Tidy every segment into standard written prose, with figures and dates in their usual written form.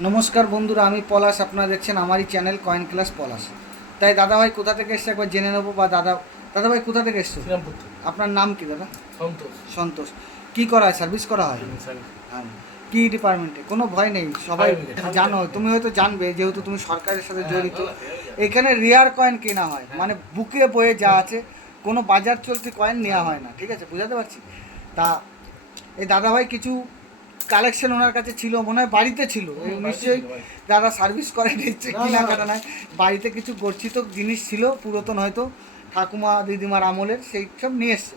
নমস্কার বন্ধুরা, আমি পলাশ। আপনারা দেখছেন আমারই চ্যানেল কয়েন ক্লাস পলাশ। তাই দাদাভাই কোথা থেকে এসছে একবার জেনে নেবো। বা দাদাভাই কোথা থেকে এসছো? শ্রীরামপুর থেকে। আপনার নাম কি দাদা? সন্তোষ। সন্তোষ। কী করা হয়? সার্ভিস করা হয়? আর কী ডিপার্টমেন্টে? কোনো ভয় নেই, সবাই জানো, তুমি হয়তো জানবে যেহেতু তুমি সরকারের সাথে জড়িত। এখানে রিয়ার কয়েন কেনা হয়, মানে বুকে বয়ে যা আছে, কোনো বাজার চলতি কয়েন নেওয়া হয় না। ঠিক আছে, বুঝাতে পারছি? তা এই দাদাভাই কিছু কালেকশন ওনার কাছে ছিল, মনে হয় বাড়িতে ছিল। এই নিশ্চয়ই দাদা সার্ভিস করে নিচ্ছে, কেনাকাটা নয়, বাড়িতে কিছু গচ্ছিত জিনিস ছিল, পুরাতন হয়তো ঠাকুমা দিদিমার আমলের, সেই সব নিয়ে এসছে।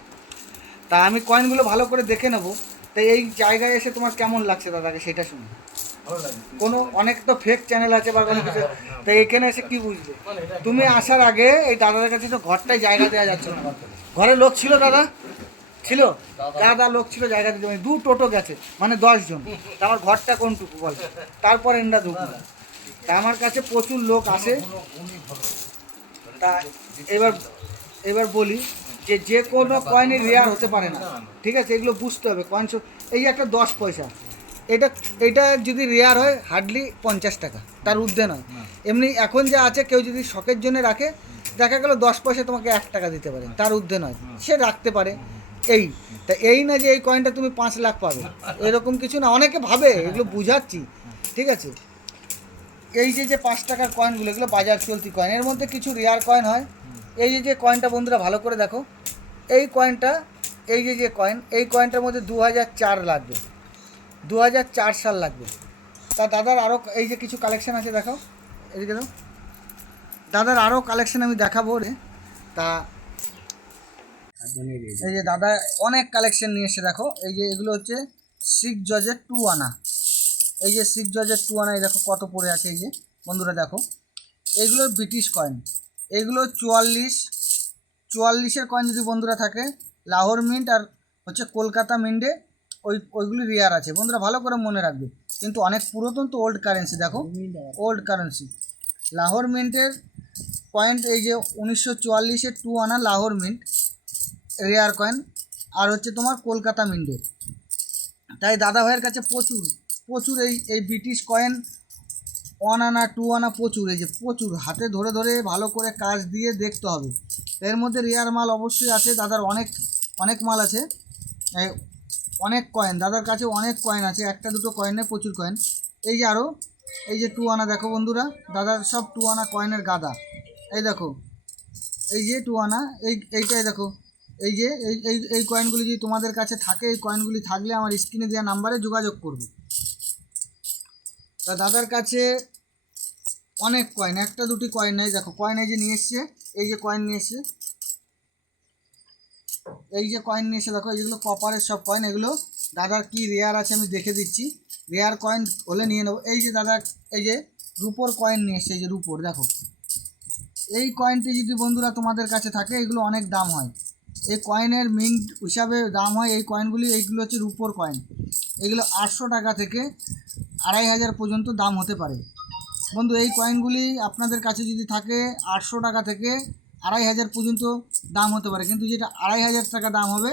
তা আমি কয়েনগুলো ভালো করে দেখে নেবো। তাই এই জায়গায় এসে তোমার কেমন লাগছে দাদাকে সেটা শুনি। কোনো অনেক তো ফেক চ্যানেল আছে বা কোনো কিছু, তাই এখানে এসে কি বুঝলে? তুমি আসার আগে এই দাদাদের কাছে তো ঘরটায় জায়গা দেওয়া যাচ্ছে না। ঘরে লোক ছিল দাদা? ছিল দাদা, লোক ছিল, জায়গা দিতে পারি। 2 টোটো গেছে, মানে 10 জন। তা আমার ঘরটা কোনটুকু বল? তারপর এনরা ঢুকলো। তা আমার কাছে প্রচুর লোক আসে। তা এবার এবার বলি যে যে কোনো কয়েনই রেয়ার হতে পারে না। ঠিক আছে, এগুলো বুঝতে হবে। কয়েন এই যে একটা 10 পয়সা, এটা এটা যদি রেয়ার হয় হার্ডলি 50 টাকা, তার ঊর্ধ্বে নয়। এমনি এখন যা আছে, কেউ যদি শখের জন্য রাখে, দেখা গেল 10 পয়সা তোমাকে 1 টাকা দিতে পারে, তার ঊর্ধ্বে নয়, সে রাখতে পারে। এই তা এই না যে এই কয়েনটা তুমি 5 লাখ পাবে, এরকম কিছু না। অনেকে ভাবে, এগুলো বুঝাচ্ছি। ঠিক আছে, এই যে 5 টাকার কয়েনগুলো, এগুলো বাজার চলতি কয়েন। এর মধ্যে কিছু রেয়ার কয়েন হয়। এই যে কয়েনটা বন্ধুরা ভালো করে দেখো, এই কয়েনটা, এই যে কয়েন, এই কয়েনটার মধ্যে 2004 লাগবে, 2004 সাল লাগবে। তা দাদার আরও এই যে কিছু কালেকশন আছে, দেখো এদিকে দাও। দাদার আরও কালেকশন আমি দেখাবো রে। তা এই যে দাদা অনেক কালেকশন নিয়ে এসে, দেখো এই যে এগুলো হচ্ছে 6 জজের 2 আনা। এই যে 6 জজের 2 আনা, এই দেখো কত পড়ে আছে। এই যে বন্ধুরা দেখো, এইগুলো ব্রিটিশ কয়েন। এইগুলো 44-44-এর কয়েন যদি বন্ধুরা থাকে, লাহোর মিন্ট আর হচ্ছে কলকাতা মিন্টে, ওইগুলি রেয়ার আছে বন্ধুরা, ভালো করে মনে রাখবে। কিন্তু অনেক পুরাতন তো, ওল্ড কারেন্সি। দেখো ওল্ড কারেন্সি লাহোর মিন্টের কয়েন। এই যে 1944-এর 2 আনা লাহোর মিন্ট রেয়ার কয়েন, আর হচ্ছে তোমার কলকাতা মিন্টের। তাই দাদা ভাইয়ের কাছে প্রচুর প্রচুর এই ব্রিটিশ কয়েন 1 আনা 2 আনা প্রচুর। এই যে প্রচুর, হাতে ধরে ধরে ভালো করে কাজ দিয়ে দেখতে হবে। এর মধ্যে রেয়ার মাল অবশ্যই আছে, দাদার অনেক অনেক মাল আছে। অনেক কয়েন দাদার কাছে, অনেক কয়েন আছে, একটা দুটো কয়েন নেই, প্রচুর কয়েন। এই যে আরও এই যে 2 আনা দেখো বন্ধুরা, দাদার সব 2 আনা কয়েনের গাদা। এই দেখো, এই যে 2 আনা, এইটাই দেখো। এই যে এই কয়েনগুলি যদি তোমাদের কাছে থাকে, এই কয়েনগুলি থাকলে আমার স্ক্রিনে দেওয়া নাম্বারে যোগাযোগ করবে। তা দাদার কাছে অনেক কয়েন, একটা দুটি কয়েন নেই। দেখো কয়েন এই যে নিয়ে এসছে, এই যে কয়েন নিয়ে এসছে, এই যে কয়েন নিয়ে এসে দেখো, এইগুলো কপারের সব কয়েন। এগুলো দাদার কি রেয়ার আছে আমি দেখে দিচ্ছি, রেয়ার কয়েন হলে নিয়ে নেবো। এই যে দাদা এই যে রুপোর কয়েন নিয়ে এসছে, এই যে রুপোর দেখো। এই কয়েনটি যদি বন্ধুরা তোমাদের কাছে থাকে, এগুলো অনেক দাম হয়, এই কয়েনের মিন্ট হিসাবে দাম হয় এই কয়েনগুলি। এইগুলো হচ্ছে রুপোর কয়েন, এগুলো 800 টাকা থেকে 2500 পর্যন্ত দাম হতে পারে বন্ধু। এই কয়েনগুলি আপনাদের কাছে যদি থাকে, 800 টাকা থেকে 2500 পর্যন্ত দাম হতে পারে। কিন্তু যেটা 2500 টাকা দাম হবে,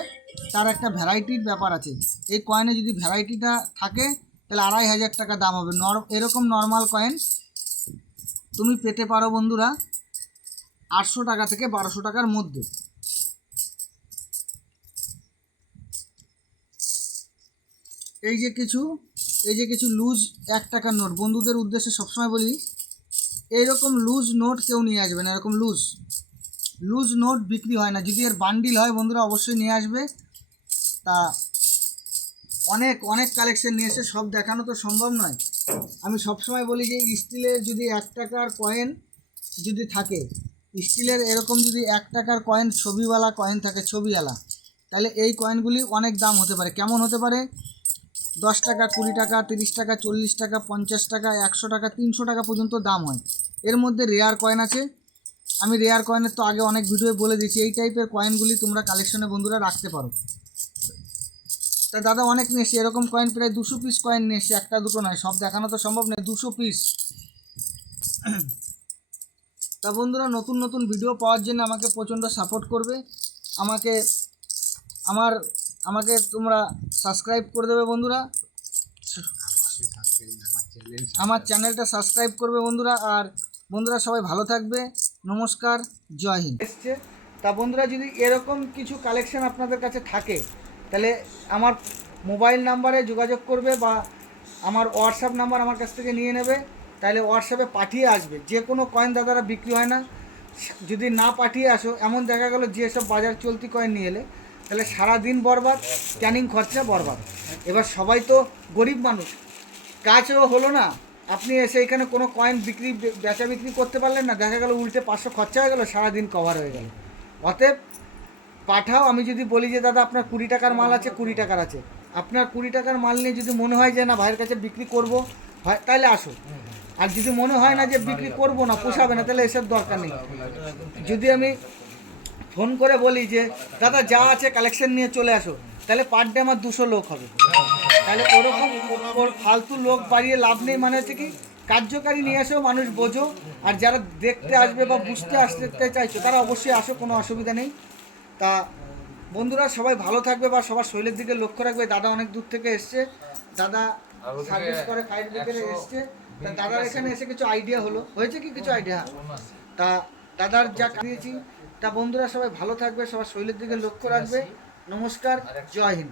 তার একটা ভ্যারাইটির ব্যাপার আছে। এই কয়েনে যদি ভ্যারাইটিটা থাকে, তাহলে 2500 টাকা দাম হবে। এরকম নর্মাল কয়েন তুমি পেতে পারো বন্ধুরা 800 টাকা থেকে 1200 টাকার মধ্যে। এই যে কিছু লুজ 1 টাকার নোট, বন্ধুদের উদ্দেশ্যে সবসময় বলি, এইরকম লুজ নোট কেউ নিয়ে আসবে না। এরকম লুজ নোট বিক্রি হয় না। যদি এর বান্ডিল হয় বন্ধুরা, অবশ্যই নিয়ে আসবে। তা অনেক অনেক কালেকশন নিয়ে এসে সব দেখানো তো সম্ভব নয়। আমি সবসময় বলি যে স্টিলের যদি 1 টাকার কয়েন যদি থাকে, স্টিলের এরকম যদি 1 টাকার কয়েন, ছবিওয়ালা কয়েন থাকে, ছবিওয়ালা, তাহলে এই কয়েনগুলি অনেক দাম হতে পারে। কেমন হতে পারে? 10 টাকা, 20 টাকা, 30 টাকা, 40 টাকা, 50 টাকা, 100 টাকা, 300 টাকা পর্যন্ত দাম হয়। এর মধ্যে রেয়ার কয়েন আছে। আমি রেয়ার কয়েনের তো আগে অনেক ভিডিও বলে দিয়েছি। এই টাইপের কয়েনগুলি তোমরা কালেকশনে বন্ধুরা রাখতে পারো। তা দাদা অনেক নিয়ে এসছে, এরকম কয়েন প্রায় 200 পিস কয়েন নিয়ে এসছে, একটা দুটো নয়, সব দেখানো তো সম্ভব নয়, 200 পিস। তা বন্ধুরা নতুন নতুন ভিডিও পাওয়ার জন্য আমাকে প্রচণ্ড সাপোর্ট করবে। আমাকে আমার আমাকে তোমরা সাবস্ক্রাইব করে দেবে বন্ধুরা। আমার চ্যানেলটা সাবস্ক্রাইব করবে বন্ধুরা, আর বন্ধুরা সবাই ভালো থাকবে। নমস্কার, জয় হিন্দ। এসছে তা বন্ধুরা, যদি এরকম কিছু কালেকশন আপনাদের কাছে থাকে তাহলে আমার মোবাইল নাম্বারে যোগাযোগ করবে বা আমার হোয়াটসঅ্যাপ নাম্বার আমার কাছ থেকে নিয়ে নেবে, তাহলে হোয়াটসঅ্যাপে পাঠিয়ে আসবে। যে কোনো কয়েন দাদারা বিক্রি হয় না, যদি না পাঠিয়ে আসো, এমন দেখা গেলো যেসব বাজার চলতি কয়েন নিয়ে এলে, তাহলে সারাদিন বরবাদ, স্ক্যানিং খরচা বরবাদ। এবার সবাই তো গরিব মানুষ, কাজও হলো না, আপনি এসে এখানে কোনো কয়েন বিক্রি বেচা বিক্রি করতে পারলেন না, দেখা গেল উল্টে 500 খরচা হয়ে গেলো, সারাদিন কভার হয়ে গেল। অতএব পাঠাও। আমি যদি বলি যে দাদা আপনার 20 টাকার মাল আছে, 20 টাকার আছে, আপনার 20 টাকার মাল নিয়ে যদি মনে হয় যে না ভাইয়ের কাছে বিক্রি করবো, হয় তাহলে আসো। আর যদি মনে হয় না যে বিক্রি করব না, পোষাবে না, তাহলে এসব দরকার নেই। যদি আমি ফোন করে বলি যে দাদা যা আছে কালেকশন নিয়ে চলে আসো, তাহলে পার ডে আমার 200 লোক হবে। তাহলে ওরকম ওর ফালতু লোক বাড়িয়ে লাভ নেই। মানে হচ্ছে কি, কার্যকারী নিয়ে এসেও মানুষ বোঝো, আর যারা দেখতে আসবে বা বুঝতে আসতে চাইছো তারা অবশ্যই আসো, কোনো অসুবিধা নেই। তা বন্ধুরা সবাই ভালো থাকবে বা সবার শরীরের দিকে লক্ষ্য রাখবে। দাদা অনেক দূর থেকে এসছে, দাদা সার্ভিস করে ফায়ার ব্রিগেডে এসছে। তা দাদার এখানে এসে কিছু আইডিয়া হয়েছে কি কিছু আইডিয়া, তা দাদার যা দিয়েছি। তা বন্ধুরা সবাই ভালো থাকবে, সবার শরীরের দিকে লক্ষ্য রাখবে। নমস্কার, জয় হিন্দ।